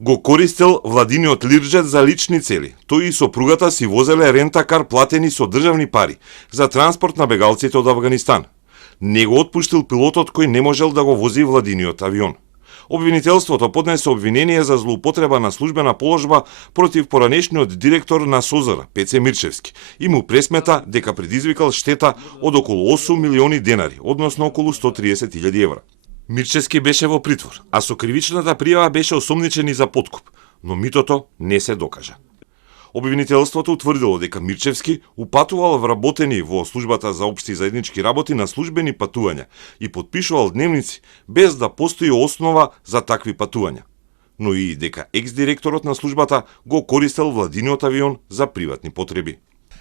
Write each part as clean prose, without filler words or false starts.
Го користел владиниот лирџет за лични цели. Тој и сопругата си возеле рентакар платени со државни пари за транспорт на бегалците од Авганистан. Не го отпуштил пилотот кој не можел да го вози владиниот авион. Обвинителството поднесе обвинение за злоупотреба на службена положба против поранешниот директор на СОЗР, Пеце Мирчевски, и му пресмета дека предизвикал штета од околу 8 милиони денари, односно околу 130.000 евра. Мирчевски беше во притвор, а со кривичната пријава беше осомничен и за подкуп, но митото не се докажа. Обвинителството утврдило дека Мирчевски упатувал вработени во службата за општи заеднички работи на службени патувања и подпишувал дневници без да постои основа за такви патувања, но и дека екс-директорот на службата го користел владиниот авион за приватни потреби.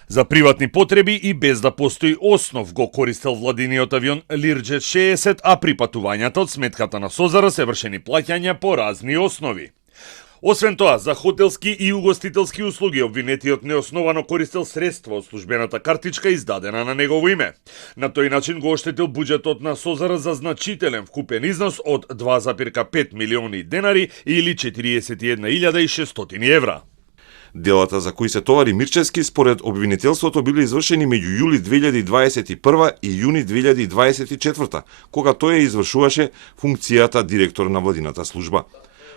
За приватни потреби и без да постои основ го користел владиниот авион Лирџет 60, а при патувањата од сметката на СОЗР се вршени плаќања по разни основи. Освен тоа, за хотелски и угостителски услуги обвинетиот неосновано користел средства од службената картичка издадена на негово име. На тој начин го оштетил буџетот на СОЗР за значителен вкупен износ од 2,5 милиони денари или 41.600 евра. Делата за кои се товари Мирчевски според обвинителството биле извршени меѓу јули 2021 и јуни 2024, кога тој извршуваше функцијата директор на владината служба.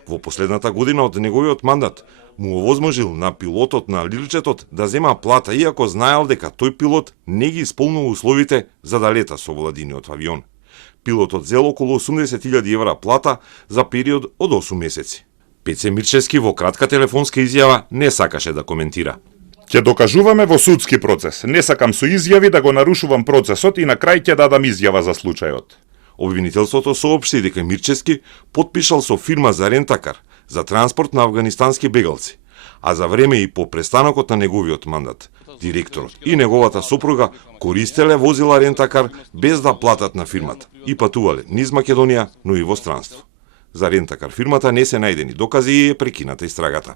Во последната година од неговиот мандат му овозможил на пилотот на лирџетот да зема плата, иако знаел дека тој пилот не ги исполнува условите за да лета со владиниот авион. Пилотот зел околу 80.000 евра плата за период од 8 месеци. Пеце Мирчевски во кратка телефонска изјава не сакаше да коментира. Ќе докажуваме во судски процес. Не сакам со изјави да го нарушувам процесот и на крај ќе дадам изјава за случајот. Обвинителството соопшти дека Мирчевски подпишал со фирма за рентакар за транспорт на афганистански бегалци, а за време и по престанокот на неговиот мандат, директорот и неговата сопруга користеле возила рентакар без да платат на фирмата и патувале низ Македонија, но и во странство. За рентакар фирмата не се најдени докази и е прекината истрагата.